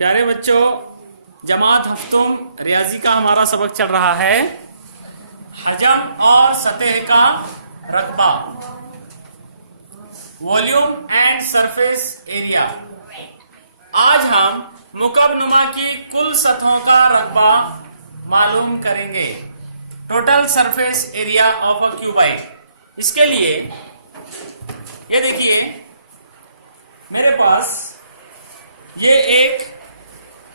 प्यारे बच्चों, जमात हफ्तों रियाजी का हमारा सबक चल रहा है हजम और सतह का रकबा, वॉल्यूम एंड सरफेस एरिया। आज हम मुकब्बनुमा की कुल सतहों का रकबा मालूम करेंगे, total surface area of a cuboid. इसके लिए ये देखिए, मेरे पास ये एक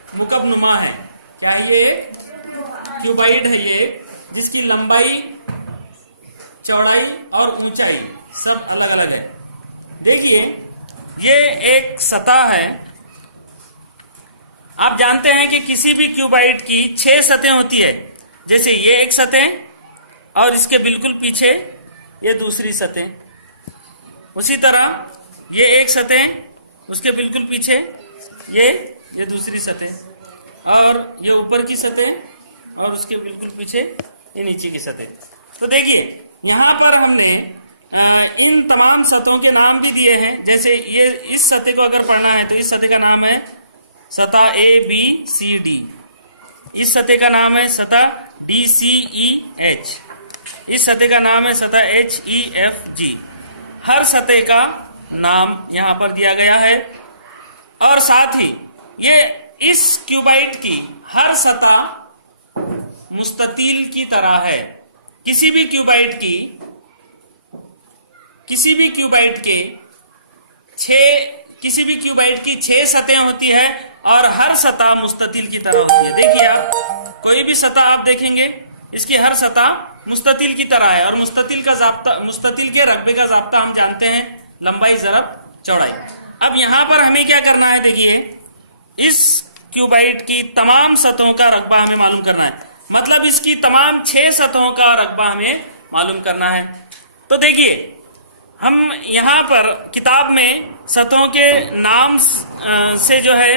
मुकब्बनुमा है। क्या ये क्यूबाइड है, ये जिसकी लंबाई, चौड़ाई और ऊंचाई सब अलग अलग है। देखिए, ये एक सतह है। आप जानते हैं कि किसी भी क्यूबाइड की 6 सतहें होती है। जैसे ये एक सतह और इसके बिल्कुल पीछे ये दूसरी सतह, उसी तरह ये एक सतह, उसके बिल्कुल पीछे ये दूसरी सतह, और ये ऊपर की सतह और उसके बिल्कुल पीछे ये नीचे की सतह। तो देखिए, यहाँ पर हमने इन तमाम सतहों के नाम भी दिए हैं। जैसे ये इस सतह को अगर पढ़ना है तो इस सतह का नाम है सतह ABCD, इस सतह का नाम है सतह DCEH, इस सतह का नाम है सतह HEFG। हर सतह का नाम यहाँ पर दिया गया है। और साथ ही ये इस क्यूबाइड की हर सतह मुस्ततील की तरह है। किसी भी क्यूबाइड की 6 सतहें होती है और हर सतह मुस्ततील की तरह होती है। देखिए, आप कोई भी सतह आप देखेंगे, इसकी हर सतह मुस्ततील की तरह है। और मुस्ततील के रकबे का ज़ाब्ता हम जानते हैं, लंबाई ज़रब चौड़ाई। अब यहां पर हमें क्या करना है, देखिए, इस क्यूबाइड की तमाम सतहों का रकबा हमें मालूम करना है। मतलब इसकी तमाम 6 सतहों का रकबा हमें मालूम करना है। तो देखिए, हम यहां पर किताब में सतहों के नाम से जो है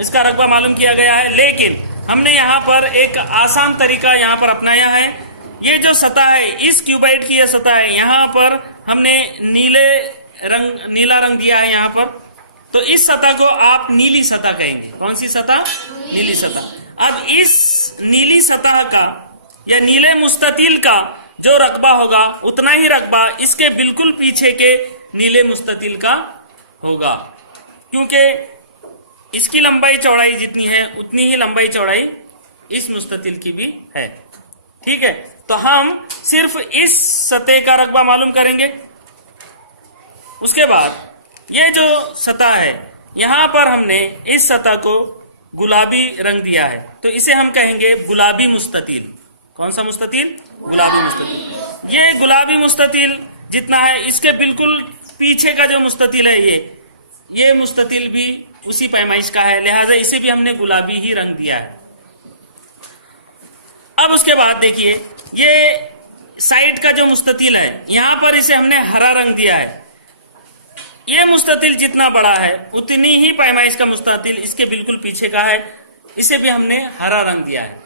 इसका रकबा मालूम किया गया है, लेकिन हमने यहां पर एक आसान तरीका यहां पर अपनाया है। ये जो सतह है, इस क्यूबाइड की यह सतह है, यहां पर हमने नीला रंग दिया है यहाँ पर। तो इस सतह को आप नीली सतह कहेंगे। कौन सी सतह? नीली सतह। अब इस नीली सतह का या नीले मुस्ततील का जो रकबा होगा, उतना ही रकबा इसके बिल्कुल पीछे के नीले मुस्ततील का होगा, क्योंकि इसकी लंबाई चौड़ाई जितनी है उतनी ही लंबाई चौड़ाई इस मुस्ततील की भी है। ठीक है, तो हम सिर्फ इस सतह का रकबा मालूम करेंगे। उसके बाद ये जो सतह है, यहां पर हमने इस सतह को गुलाबी रंग दिया है, तो इसे हम कहेंगे गुलाबी मुस्ततील। कौन सा मुस्ततील? गुलाबी मुस्ततील। ये गुलाबी मुस्ततील जितना है, इसके बिल्कुल पीछे का जो मुस्ततील है, ये मुस्ततील भी उसी पैमाइश का है, लिहाजा इसे भी हमने गुलाबी ही रंग दिया है। अब उसके बाद देखिए, ये साइड का जो मुस्ततील है, यहां पर इसे हमने हरा रंग दिया है। ये मुस्ततील जितना बड़ा है उतनी ही पैमाइश का मुस्ततील इसके बिल्कुल पीछे का है, इसे भी हमने हरा रंग दिया है।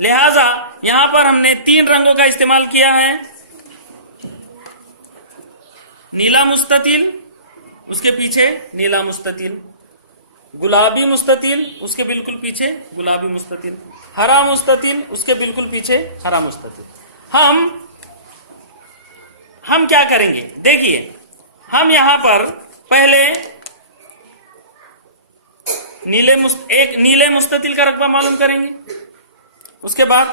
लिहाजा यहां पर हमने 3 रंगों का इस्तेमाल किया है। नीला मुस्ततील, उसके पीछे नीला मुस्ततील, गुलाबी मुस्ततील, उसके बिल्कुल पीछे गुलाबी मुस्ततील, हरा मुस्ततील, उसके बिल्कुल पीछे हरा मुस्ततील। हम क्या करेंगे, देखिए, हम यहां पर पहले नीले मुस्ततील का रकबा मालूम करेंगे, उसके बाद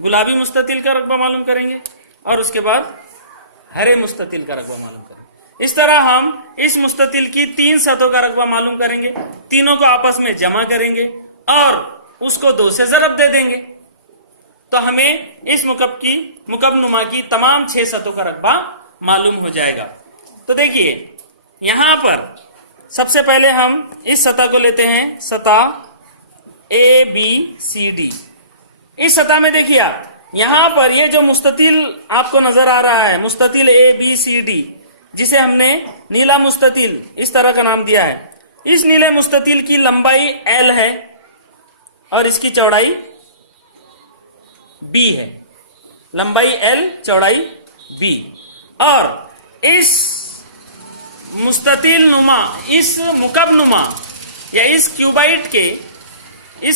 गुलाबी मुस्ततील का रकबा मालूम करेंगे, और उसके बाद हरे मुस्ततील का रकबा मालूम करेंगे। इस तरह हम इस मुस्ततील की 3 सतहों का रकबा मालूम करेंगे, तीनों को आपस में जमा करेंगे और उसको 2 से ज़रब दे देंगे, तो हमें इस मुकब्बनुमा की तमाम 6 सतहों का रकबा मालूम हो जाएगा। तो देखिए, यहां पर सबसे पहले हम इस सतह को लेते हैं, सतह ABCD। इस सतह में देखिए आप, यहां पर ये जो मुस्ततील आपको नजर आ रहा है, मुस्ततील ABCD, जिसे हमने नीला मुस्ततील इस तरह का नाम दिया है, इस नीले मुस्ततील की लंबाई L है और इसकी चौड़ाई B है। लंबाई L, चौड़ाई B। और इस मुस्ततील नुमा, इस मुकब्बनुमा या इस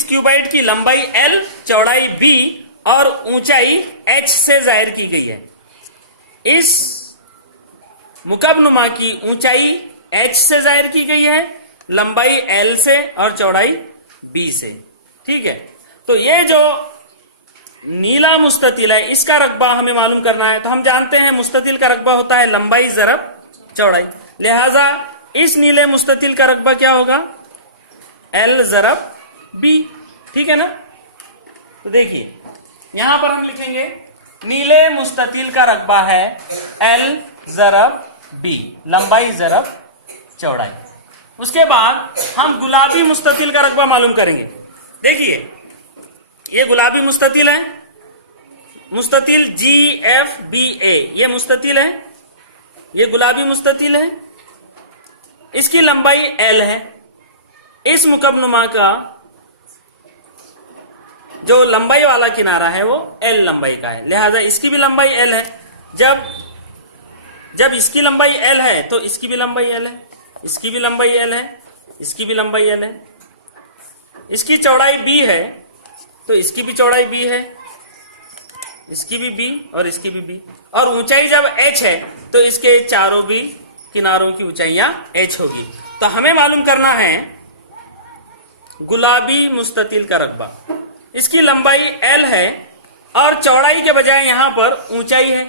क्यूबाइड की लंबाई L, चौड़ाई B और ऊंचाई H से जाहिर की गई है। इस मुकब्बनुमा की ऊंचाई H से जाहिर की गई है, लंबाई L से और चौड़ाई B से। ठीक है, तो ये जो नीला मुस्ततिल है इसका रकबा हमें मालूम करना है। तो हम जानते हैं मुस्ततिल का रकबा होता है लंबाई ज़रब चौड़ाई, लिहाजा इस नीले मुस्ततिल का रकबा क्या होगा? L ज़रब B। ठीक है ना? तो देखिए यहां पर हम लिखेंगे नीले मुस्ततिल का रकबा है L ज़रब B, लंबाई ज़रब चौड़ाई। उसके बाद हम गुलाबी मुस्ततिल का रकबा मालूम करेंगे। देखिए ये गुलाबी मुस्ततिल है, मुस्ततिल GFBA, ये मुस्ततिल है, ये गुलाबी मुस्ततिल है, इसकी लंबाई L है। इस मुकब्बनुमा का जो लंबाई वाला किनारा है वो L लंबाई का है, लिहाजा इसकी भी लंबाई L है। जब इसकी लंबाई L है तो इसकी भी लंबाई L है, इसकी भी लंबाई L है, इसकी भी लंबाई L है। इसकी चौड़ाई B है तो इसकी भी चौड़ाई B है, इसकी भी B और इसकी भी B। और ऊंचाई जब H है तो इसके चारों भी किनारों की ऊंचाइयां H होगी। तो हमें मालूम करना है गुलाबी मुस्ततिल का रकबा। इसकी लंबाई L है और चौड़ाई के बजाय यहां पर ऊंचाई है,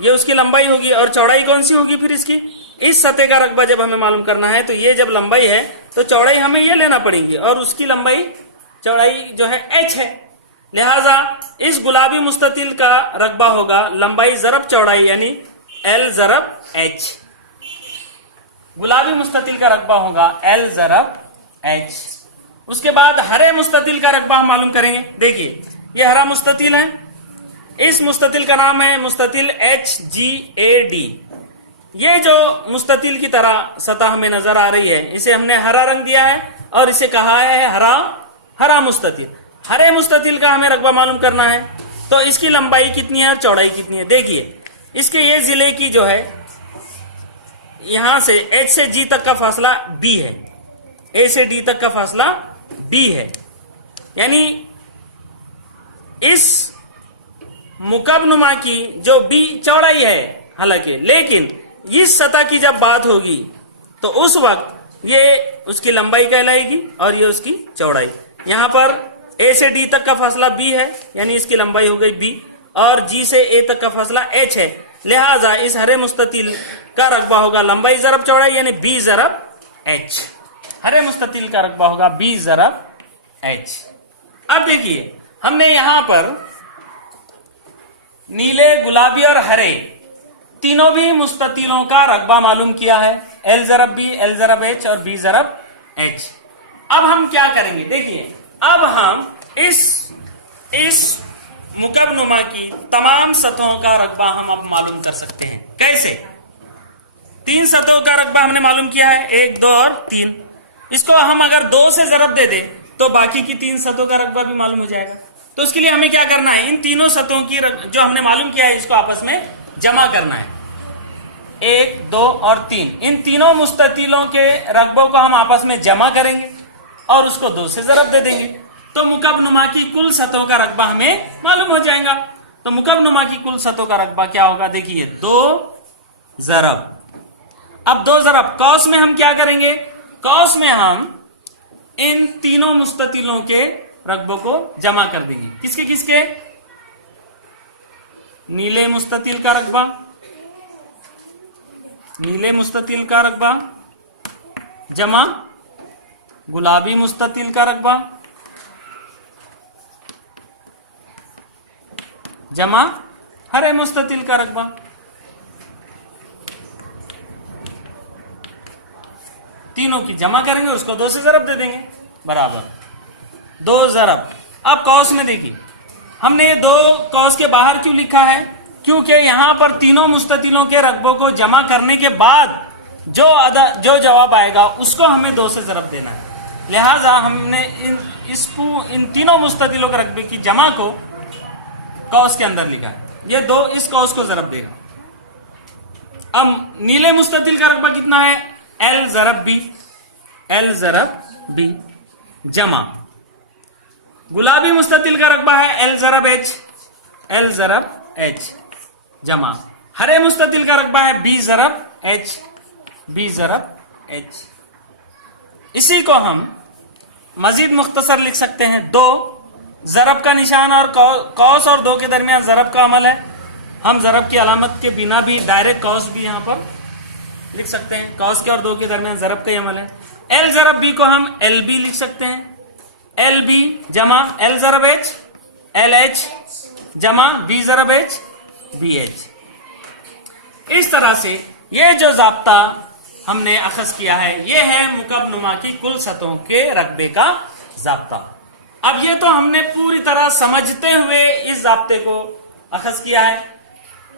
ये उसकी लंबाई होगी। और चौड़ाई कौन सी होगी फिर इसकी? इस सतह का रकबा जब हमें मालूम करना है तो ये जब लंबाई है तो चौड़ाई हमें ये लेना पड़ेगी और उसकी लंबाई चौड़ाई जो है H है, लिहाजा इस गुलाबी मुस्ततिल का रकबा होगा लंबाई ज़रब चौड़ाई यानी L ज़रब H। गुलाबी मुस्ततिल का रकबा होगा L ज़रब H। उसके बाद हरे मुस्ततिल का रकबा हम मालूम करेंगे। देखिए ये हरा मुस्ततिल है, इस मुस्ततिल का नाम है मुस्ततिल HGAD। ये जो मुस्ततिल की तरह सतह हमें नजर आ रही है इसे हमने हरा रंग दिया है और इसे कहा है हरा मुस्ततिल। हरे मुस्ततिल का हमें रकबा मालूम करना है तो इसकी लंबाई कितनी है और चौड़ाई कितनी है। देखिए इसके ये जिले की जो है यहां से H से G तक का फासला B है, A से D तक का फासला B है, यानी इस मुकब्बनुमा की जो B चौड़ाई है हालांकि, लेकिन इस सतह की जब बात होगी तो उस वक्त ये उसकी लंबाई कहलाएगी और ये उसकी चौड़ाई। यहां पर A से D तक का फासला B है यानी इसकी लंबाई हो गई B और G से A तक का फासला H है, लिहाजा इस हरे मुस्ततिल का रकबा होगा लंबाई ज़रब चौड़ाई यानी B ज़रब H। हरे मुस्ततिल का रकबा होगा B ज़रब H। अब देखिए हमने यहां पर नीले, गुलाबी और हरे तीनों भी मुस्ततिलों का रकबा मालूम किया है, L ज़रब B, L ज़रब H और B ज़रब H। अब हम क्या करेंगे? देखिए अब हम इस मुकब्बनुमा की तमाम सतहों का रकबा हम अब मालूम कर सकते हैं। कैसे? 3 सतहों का रकबा हमने मालूम किया है, 1, 2 और 3। इसको हम अगर 2 से ज़रब दे दें तो बाकी की 3 सतहों का रकबा भी मालूम हो जाएगा। तो उसके लिए हमें क्या करना है? इन तीनों सतहों की जो हमने मालूम किया है इसको आपस में जमा करना है। 1, 2 और 3, इन तीनों मुस्ततिलों के रकबों को हम आपस में जमा करेंगे और उसको 2 से ज़रब दे देंगे तो मुकब्बनुमा की कुल सतहों का रकबा हमें मालूम हो जाएगा। तो मुकब्बनुमा की कुल सतहों का रकबा क्या होगा? देखिए 2 ज़रब, अब 2 ज़रब कौस में हम क्या करेंगे? कौस में हम इन तीनों मुस्ततिलों के रकबों को जमा कर देंगे। किसके किसके? नीले मुस्ततिल का रकबा, नीले मुस्ततिल का रकबा जमा गुलाबी मुस्ततिल का रकबा जमा हरे मुस्ततिल का रकबा। तीनों की जमा करेंगे, उसको 2 से ज़रब दे देंगे, बराबर 2 ज़रब। अब कौस में देखिए हमने ये 2 कौस के बाहर क्यों लिखा है? क्योंकि यहां पर तीनों मुस्ततिलों के रकबों को जमा करने के बाद जो जवाब आएगा उसको हमें 2 से ज़रब देना है, लिहाजा हमने इन तीनों मुस्ततिलों के रकबे की जमा को कौस के अंदर लिखा है। ये 2 इस कौस को ज़रब देगा। अब नीले मुस्ततिल का रकबा कितना है? L ज़रब B। L ज़रब B जमा गुलाबी मुस्ततिल का रकबा है L ज़रब H, L ज़रब H जमा हरे मुस्ततिल का रकबा है B ज़रब H, B ज़रब H। इसी को हम मजीद मुख्तसर लिख सकते हैं। दो ज़रब का निशान और कौस और दो के दरमियान ज़रब का अमल है। हम ज़रब की अलामत के बिना भी डायरेक्ट कौस भी यहां पर लिख सकते हैं। कौस के और दो के दरमियान ज़रब का ही अमल है। L ज़रब B को हम LB लिख सकते हैं। LB जमा L ज़रब H, LH जमा B ज़रब H, BH। इस तरह से ये जो ज़ाब्ता हमने अखज़ किया है ये है मुकब्बनुमा की कुल सतहों के रकबे का ज़ाब्ता। अब ये तो हमने पूरी तरह समझते हुए इस ज़ाब्ते को अखज़ किया है,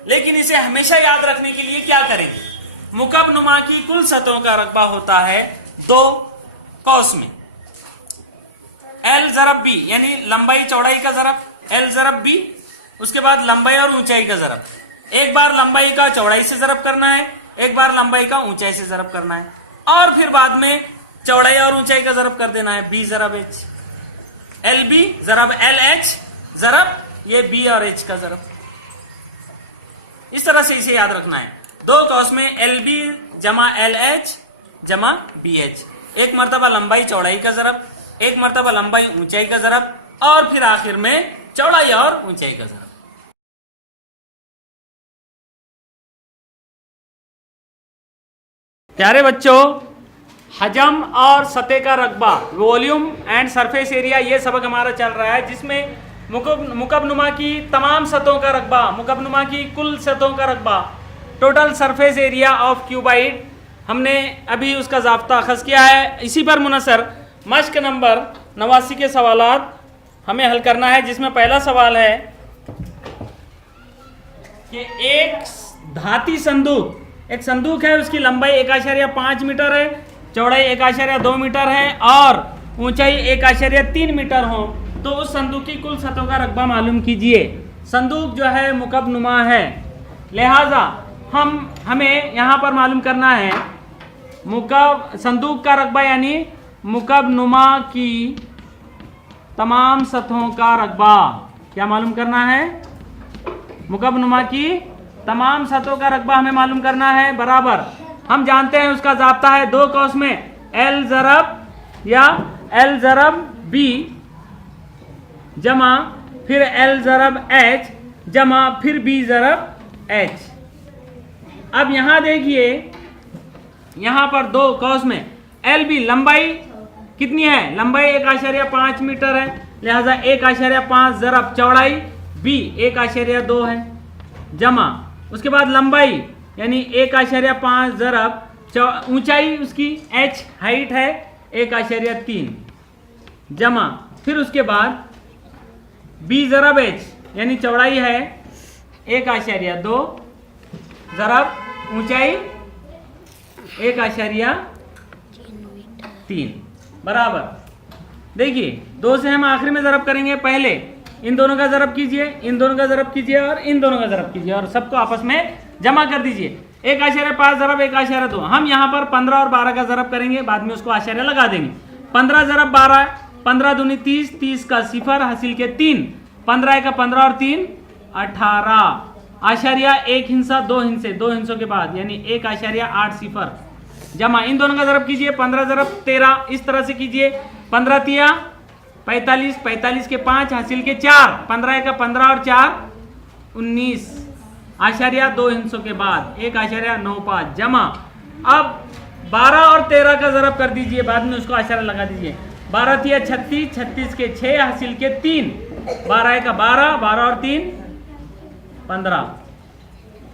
लेकिन इसे हमेशा याद रखने के लिए क्या करेंगे? मुकब्बनुमा की कुल सतहों का रकबा होता है दो कौस में L ज़रब B यानी लंबाई चौड़ाई का ज़रब L ज़रब B, उसके बाद लंबाई और ऊंचाई का ज़रब। एक बार लंबाई का चौड़ाई से ज़रब करना है, एक बार लंबाई का ऊंचाई से ज़रब करना है, और फिर बाद में चौड़ाई और ऊंचाई का ज़रब कर देना है। B ज़रब H, LB ज़रब LH ज़रब ये B और H का ज़रब। इस तरह से इसे याद रखना है। दो कौस में LB जमा LH जमा BH, एक मरतबा लंबाई चौड़ाई का ज़रब, एक मरतबा लंबाई ऊंचाई का ज़रब, और फिर आखिर में चौड़ाई और ऊंचाई का ज़रब। प्यारे बच्चों, हजम और सतह का रकबा, वॉल्यूम एंड सरफेस एरिया, ये सबक हमारा चल रहा है, जिसमें मुकब्बनुमा की तमाम सतहों का रकबा, मुकब्बनुमा की कुल सतहों का रकबा, total surface area of cuboid, हमने अभी उसका ज़ाब्ता अखज़ किया है। इसी पर मुनसर मश्क नंबर 89 के सवालात हमें हल करना है, जिसमें पहला सवाल है कि एक धाती संदूक, एक संदूक है, उसकी लंबाई 1.5 मीटर है, चौड़ाई 1.2 मीटर है और ऊंचाई 1.3 मीटर हो, तो उस संदूक की कुल सतहों का रकबा मालूम कीजिए। संदूक जो है मुकब्बनुमा है, लिहाजा हमें यहाँ पर मालूम करना है संदूक का रकबा यानी मुकब्बनुमा की तमाम सतहों का रकबा। क्या मालूम करना है? मुकब्बनुमा की तमाम सतहों का रकबा हमें मालूम करना है। बराबर हम जानते हैं उसका ज़ाब्ता है दो कौस में L ज़रब या L ज़रब B जमा फिर L ज़रब H जमा फिर B ज़रब H। अब यहां देखिए, यहां पर दो कौस में LB लंबाई कितनी है? लंबाई 1.5 मीटर है, लिहाजा 1.5 ज़रब चौड़ाई B 1.2 है जमा, उसके बाद लंबाई यानी 1.5 ज़रब ऊंचाई उसकी H हाइट है 1.3 जमा, फिर उसके बाद B ज़रब H यानी चौड़ाई है 1.2 ज़रब ऊंचाई 1.3 बराबर। देखिए दो से हम आखिरी में ज़रब करेंगे, पहले इन दोनों का ज़रब कीजिए, इन दोनों का ज़रब कीजिए और इन दोनों का ज़रब कीजिए और सबको आपस में जमा कर दीजिए। 1.5 ज़रब 1.2, हम यहाँ पर 15 और 12 का ज़रब करेंगे, बाद में उसको आशार्य लगा देंगे। 15 ज़रब 12, 15 दूनी 30, 30 का 0 हासिल के 3, 15 का 15 और 3 18, आशार्य 1 हिस्सा 2 हिस्से, 2 हिस्सों के बाद यानी 1.80 जमा, इन दोनों का ज़रब कीजिए। 15 ज़रब 13 इस तरह से कीजिए, 15 तिया 45, 45 के 5 हासिल के 4, 15 का 15 और 4 19, आशार्य 2 हिस्सों के बाद 1.95 जमा। अब 12 और 13 का ज़रब कर दीजिए, बाद में उसको आशार्य लगा दीजिए। 12 तिया 36, 36 के 6 हासिल के 3, 12 का 12, 12 और 3 15,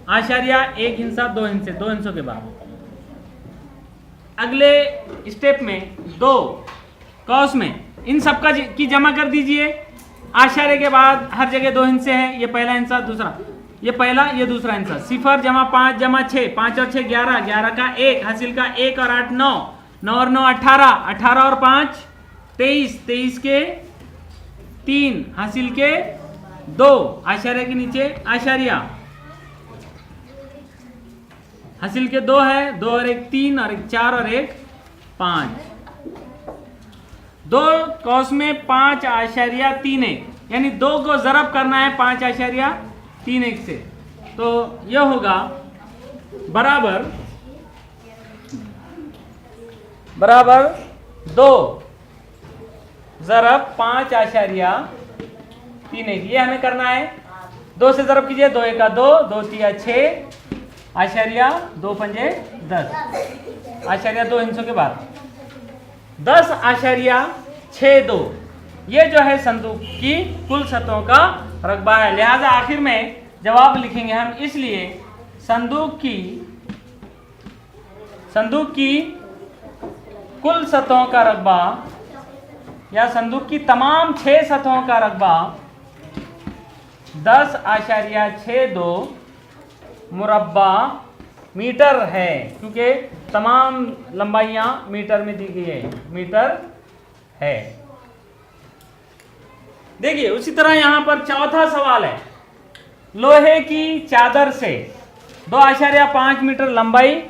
आशार्य 1 हिस्सा 2 हिस्से, 2 हिस्सों के बाद। अगले स्टेप में दो कौस में इन सबका की जमा कर दीजिए। आशार्य के बाद हर जगह 2 हिस्से हैं, ये पहला हिस्सा, दूसरा ये पहला, ये दूसरा हिस्सा। 0 जमा 5 जमा 6, 5 और 6 11, 11 का 1 हासिल का 1 और 8 9, 9 और 9 18, 18 और 5 23, 23 के 3 हासिल के 2, आशार्य के नीचे आशार्य हासिल के 2 है, 2 और 1 3 और 1 4 और 1 5। 2 कौस में 5.31, यानी 2 को ज़रब करना है 5.31 से, तो यह होगा बराबर 2 ज़रब 5.31, ये हमें करना है। 2 से ज़रब कीजिए, 2 1 2, 2 3 6, आशारिया 2 पंजे 10, आशारिया 2 हिस्सों के बाद 10.62, ये जो है संदूक की कुल सतहों का रकबा है। लिहाजा आखिर में जवाब लिखेंगे हम, इसलिए संदूक की कुल सतहों का रकबा या संदूक की तमाम 6 सतहों का रकबा 10.62 मुरब्बा मीटर है, क्योंकि तमाम लंबाइयां मीटर में दी गई है, मीटर है। देखिए उसी तरह यहां पर चौथा सवाल है, लोहे की चादर से 2.5 मीटर लंबाई,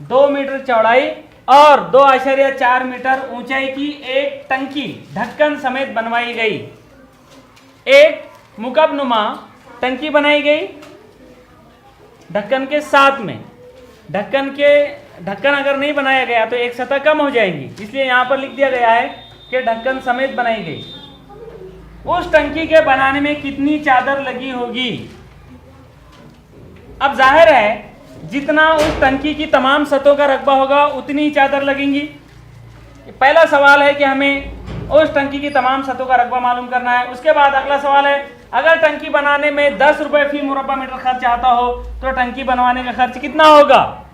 2 मीटर चौड़ाई और 2.4 मीटर ऊंचाई की एक टंकी ढक्कन समेत बनवाई गई। एक मुकब्बनुमा टंकी बनाई गई ढक्कन के साथ में। ढक्कन अगर नहीं बनाया गया तो एक सतह कम हो जाएगी, इसलिए यहां पर लिख दिया गया है कि ढक्कन समेत बनाई गई। उस टंकी के बनाने में कितनी चादर लगी होगी? अब जाहिर है जितना उस टंकी की तमाम सतहों का रकबा होगा उतनी ही चादर लगेंगी। पहला सवाल है कि हमें उस टंकी की तमाम सतहों का रकबा मालूम करना है। उसके बाद अगला सवाल है, अगर टंकी बनाने में 10 रुपए फी मुरब्बा मीटर खर्च आता हो तो टंकी बनवाने का खर्च कितना होगा?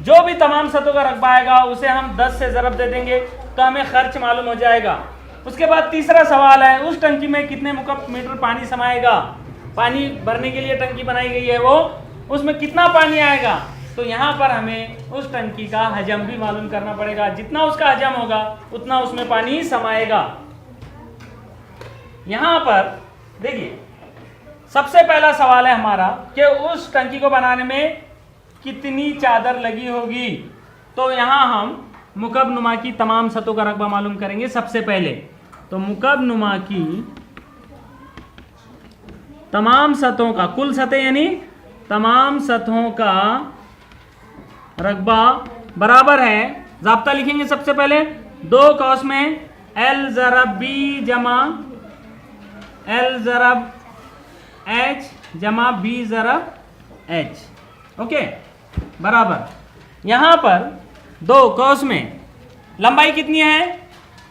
जो भी तमाम सतहों का रकबा आएगा उसे हम 10 से ज़रब दे देंगे तो हमें खर्च मालूम हो जाएगा। उसके बाद तीसरा सवाल है, उस टंकी में कितने मुकब्ब मीटर पानी समाएगा? पानी भरने के लिए टंकी बनाई गई है, वो उसमें कितना पानी आएगा? तो यहाँ पर हमें उस टंकी का हजम भी मालूम करना पड़ेगा। जितना उसका हजम होगा उतना उसमें पानी समाएगा। यहाँ पर देखिए सबसे पहला सवाल है हमारा कि उस टंकी को बनाने में कितनी चादर लगी होगी। तो यहाँ हम मुकब्बनुमा की तमाम सतहों का रकबा मालूम करेंगे। सबसे पहले तो मुकब्बनुमा की तमाम सतहों का, कुल सतह यानी तमाम सतहों का रकबा बराबर है, ज़ाब्ता लिखेंगे सबसे पहले 2 कौस में L ज़रब B जमा L ज़रब H जमा B ज़रब H, ओके, बराबर। यहाँ पर 2 कौस में लंबाई कितनी है?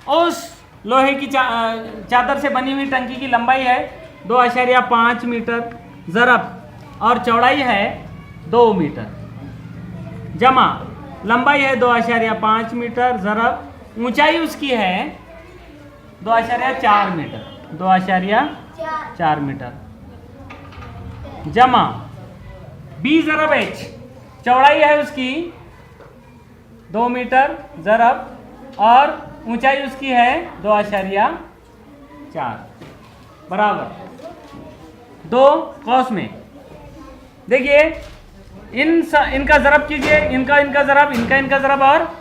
उस लोहे की चादर से बनी हुई टंकी की लंबाई है 2.5 मीटर ज़रब और चौड़ाई है 2 मीटर जमा लंबाई है 2.5 मीटर ज़रब ऊंचाई उसकी है 2.4 मीटर, 2.4 मीटर जमा B ज़रब H, चौड़ाई है उसकी 2 मीटर ज़रब और ऊंचाई उसकी है 2.4 बराबर 2 कौस में। देखिए इनका ज़रब कीजिए, इनका ज़रब, इनका ज़रब और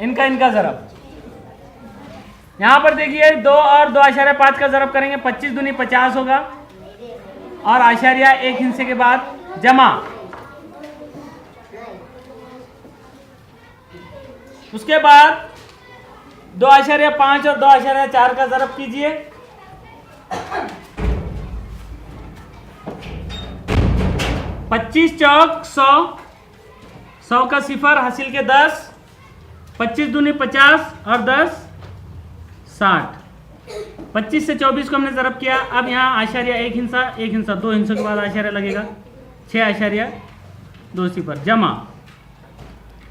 इनका ज़रब। यहाँ पर देखिए 2 और 2.5 का ज़रब करेंगे, 25 दूनी 50 होगा और आशारिया 1 हिस्से के बाद जमा, उसके बाद 2.5 और 2.4 का ज़रब कीजिए, 25 चौक 100, 100 का सिफर हासिल के 10, 25 दूनी 50 और 10 60, 25 से 24 को हमने ज़रब किया। अब यहाँ आशारिया 1 हिस्सा 2 हिस्सों के बाद आशारिया लगेगा 6.2 सिफर जमा,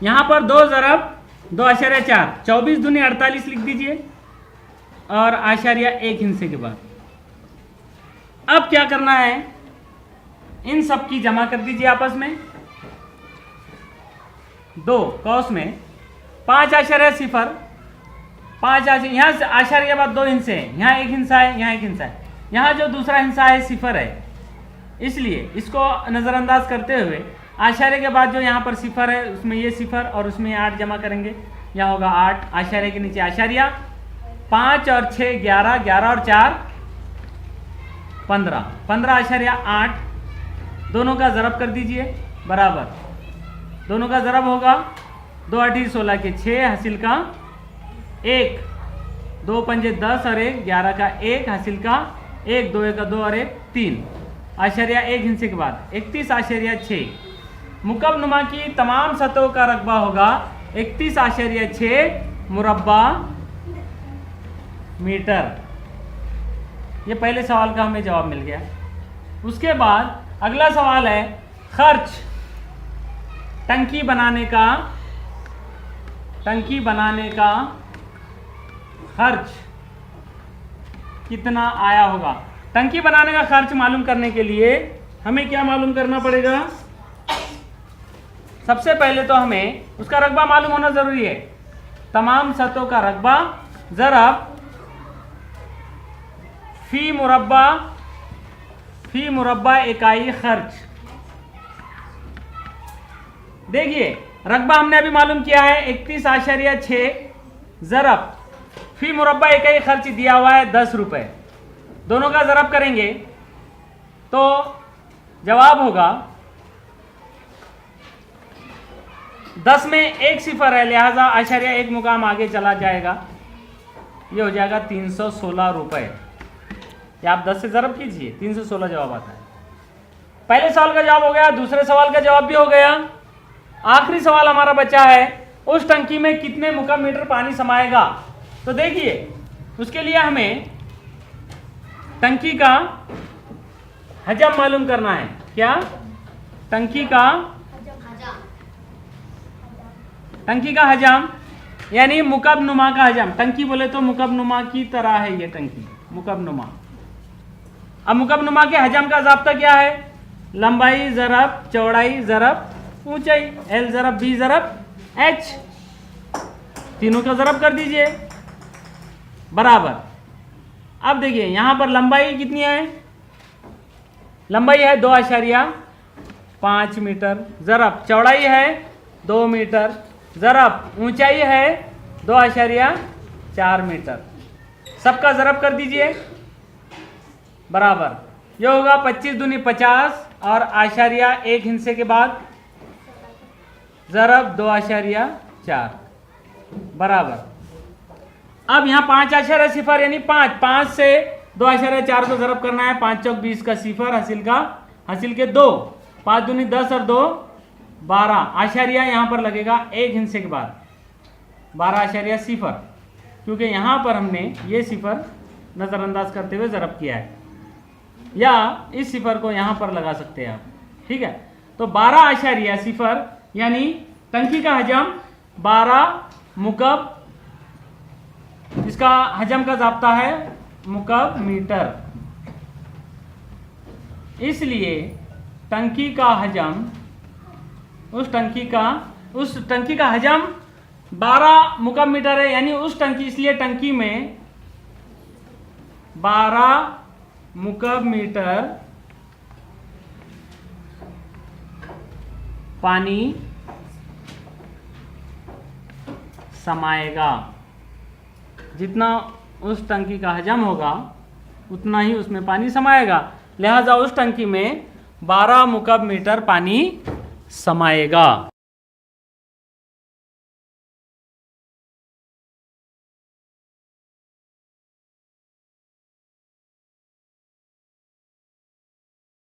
यहाँ पर 2 ज़रब 2.4, 24 दूनी 48 लिख दीजिए और आशारिया 1 हिस्से के बाद। अब क्या करना है, इन सब की जमा कर दीजिए आपस में। 2 कौस में 5.0, 5 यहाँ से आशारिया के बाद 2 हिस्से हैं, यहाँ 1 हिस्सा है, यहाँ 1 हिस्सा है, यहाँ जो दूसरा हिस्सा है सिफर है, इसलिए इसको नज़रअंदाज करते हुए आशारे के बाद जो यहाँ पर सिफर है उसमें ये सिफर और उसमें 8 जमा करेंगे, यहाँ होगा 8, आशारे के नीचे आशारिया 5 और 6 11, 11 और 4 15, 15.8। दोनों का ज़रब कर दीजिए बराबर, दोनों का ज़रब होगा 2 8 16 के 6 हासिल का 1, 2 पंजे 10 और 1 11 का 1 हासिल का 1, 2 1 2 और 1 3, आशरिया 1 हिस्से के बाद 31.6। मुकब नुमा की तमाम सतहों का रकबा होगा 31.6 मुरब्बा मीटर। ये पहले सवाल का हमें जवाब मिल गया। उसके बाद अगला सवाल है खर्च। टंकी बनाने का खर्च कितना आया होगा। टंकी बनाने का खर्च मालूम करने के लिए हमें क्या मालूम करना पड़ेगा? सबसे पहले तो हमें उसका रकबा मालूम होना जरूरी है। तमाम सतहों का रकबा ज़रब फी मुरब्बा इकाई खर्च। देखिए रकबा हमने अभी मालूम किया है 31.6 ज़रब फी मुरब्बा इकाई खर्च दिया हुआ है 10 रुपए। दोनों का ज़रब करेंगे तो जवाब होगा 10 में एक सिफर है, लिहाजा आशरिया एक मुकाम आगे चला जाएगा। ये हो जाएगा 316 रुपए। या आप 10 से ज़रब कीजिए, 316 जवाब आता है। पहले सवाल का जवाब हो गया, दूसरे सवाल का जवाब भी हो गया। आखिरी सवाल हमारा बचा है उस टंकी में कितने मुकब मीटर पानी समाएगा। तो देखिए उसके लिए हमें टंकी का हजम मालूम करना है। क्या? टंकी का हजम यानी मुकब नुमा का हजम। टंकी बोले तो मुकब नुमा की तरह है ये टंकी, मुकब नुमा। अब मुकब नुमा के हजम का ज़ाब्ता क्या है? लंबाई ज़रब चौड़ाई ज़रब ऊंचाई, L ज़रब B ज़रब H। तीनों का ज़रब कर दीजिए बराबर। अब देखिए यहां पर लंबाई कितनी है? लंबाई है 2.5 मीटर, ज़रब चौड़ाई है 2 मीटर, ज़रब ऊंचाई है 2.4 मीटर। सबका ज़रब कर दीजिए बराबर। यह होगा 25 दूनी 50 और आशारिया 1 हिस्से के बाद ज़रब 2.4 बराबर। अब यहाँ 5.0 यानी 5 से 2.4 को ज़रब करना है। 5 चौक 20 का सिफर हासिल के 2, 5 दूनी 10 और 2 12। आशारिया यहाँ पर लगेगा 1 हिस्से के बाद 12.0, क्योंकि यहाँ पर हमने ये सिफर नज़रअंदाज करते हुए ज़रब किया है, या इस सिफर को यहाँ पर लगा सकते हैं आप। ठीक है, तो 12.0 यानी टंकी का हजम 12 मुकब, इसका हजम का ज़ाब्ता है मुकब मीटर। इसलिए टंकी का हजम उस टंकी का हजम 12 मुकब मीटर है, यानी उस टंकी, इसलिए टंकी में 12 मुकब मीटर पानी समाएगा। जितना उस टंकी का हजम होगा उतना ही उसमें पानी समाएगा, लिहाजा उस टंकी में 12 मुकब मीटर पानी समाएगा।